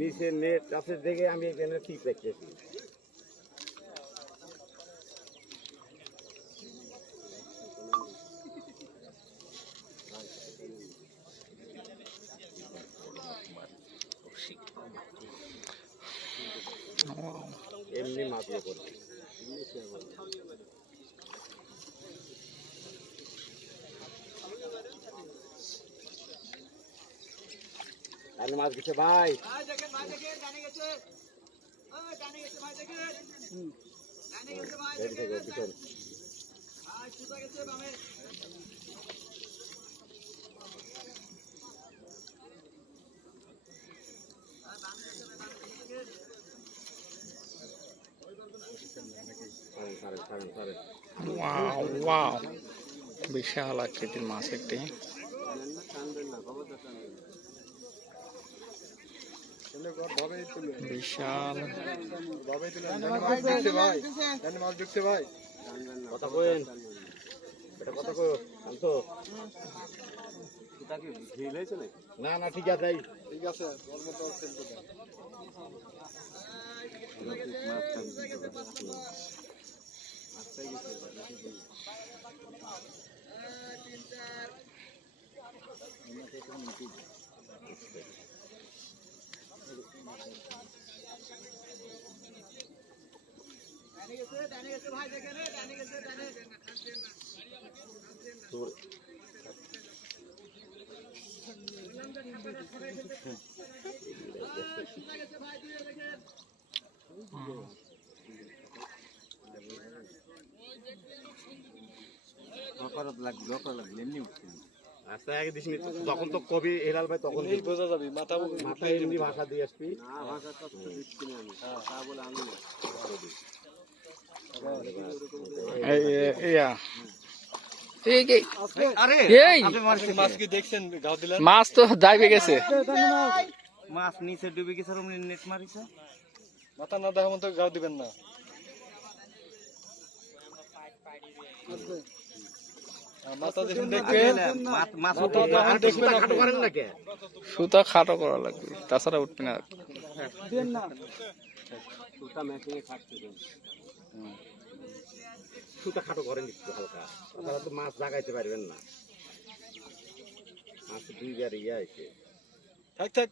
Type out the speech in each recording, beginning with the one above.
নিচে নেট আছে দেখে আমি এখানে ঠিক রাখতেছি। এমনি মাছ করছি। তাহলে মাছ গেছে ভাই, বিশাল আকৃতির মাছ একটি। বিশাল কথা কইন, এটা কথা কই আনতো না না ঠিক আছে ঠিক আছে। আচ্ছা এক দিস তখন তো কবি হেলাল ভাই তখন বোঝা যাবে মাথায় এমনি ভাষা দিয়ে আসবি। মাছ তো ডাইবে গেছে, মাছ নিচে ডুবে গেছে, নেট মারিছে। মাথা না দেখা মতো গাও দিবেন না। সুতা খাটো করা লাগবে, তাছাড়া উঠবে না। সুতা খাটো করেন একটু হালকা, তাছাড়া তো মাছ জাগাইতে পারবেন না। মাছ দুইবার ইয়ে আছে। থাক থাক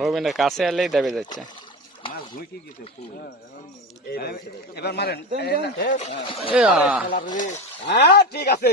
রবিনের কাছে এলেই দাবি যাচ্ছে। এবার মারেন, হ্যাঁ ঠিক আছে।